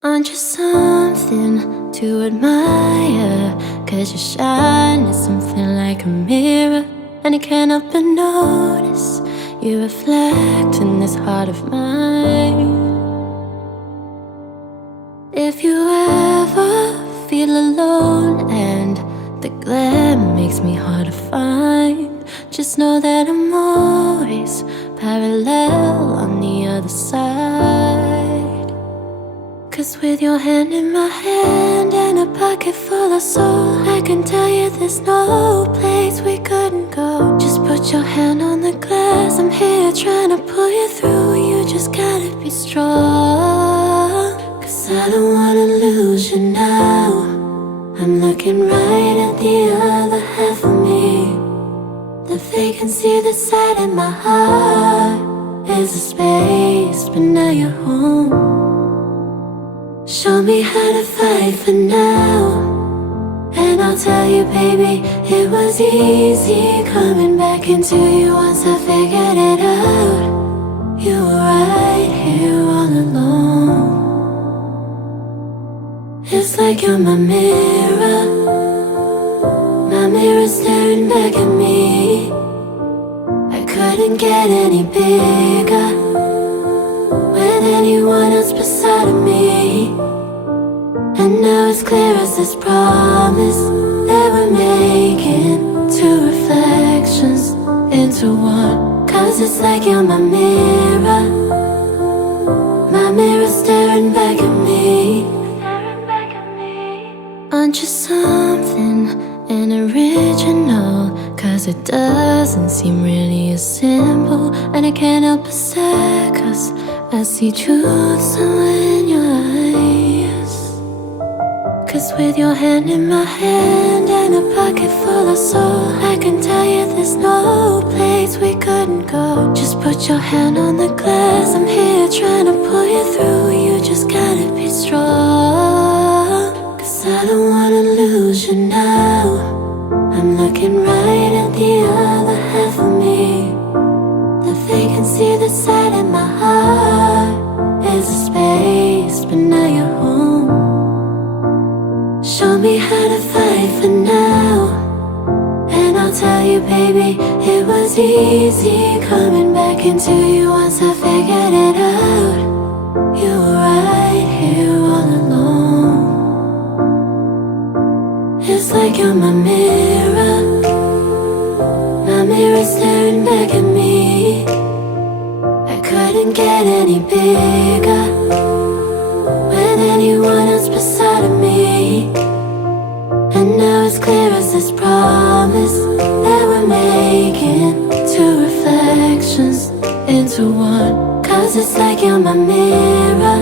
Aren't you something to admire? 'Cause your shine is something like a mirror, and I can't help but notice you reflect in this heart of mine. If you ever feel alone and the glare makes me hard to find, just know that I'm always parallel on the other side. 'Cause with your hand in my hand and a pocket full of soul, I can tell you there's no place we couldn't go. Just put your hand on the glass, I'm here trying to pull you through. You just gotta be strong, 'cause I don't wanna lose you now. I'm looking right at the other half of me. The vacancy that's sat in my heart is a space, but now you're home. Show me how to fight for now, and I'll tell you, baby, it was easy coming back into you once I figured it out. You were right here all alone. It's like you're my mirror staring back at me. I couldn't get any bigger with anyone else beside of me. And now it's clear as this promise that we're making two reflections into one. 'Cause it's like you're my mirror staring back at me. Aren't you something an original? 'Cause it doesn't seem really as simple, and I can't help but say, 'cause I see truth somewhere in your eyes. 'Cause with your hand in my hand and a pocket full of soul, I can tell you there's no place we couldn't go. Just put your hand on the glass, I'm here trying to pull you through. You just gotta be strong, 'cause I don't wanna lose you now. I'm looking right at the other half of me. The vacancy that's sat in my heart is a space, but now you're home. Show me how to fight for now, and I'll tell you, baby, it was easy coming back into you once I figured it out. You were right here all alone. It's like you're my mirror staring back at me. I couldn't get any bigger with anyone else beside of me. And now it's clear as this promise that we're making two reflections into one. 'Cause it's like you're my mirror